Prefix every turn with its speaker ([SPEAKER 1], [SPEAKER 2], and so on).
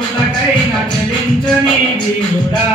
[SPEAKER 1] కోట్లకైనా చెలించని దేవుడా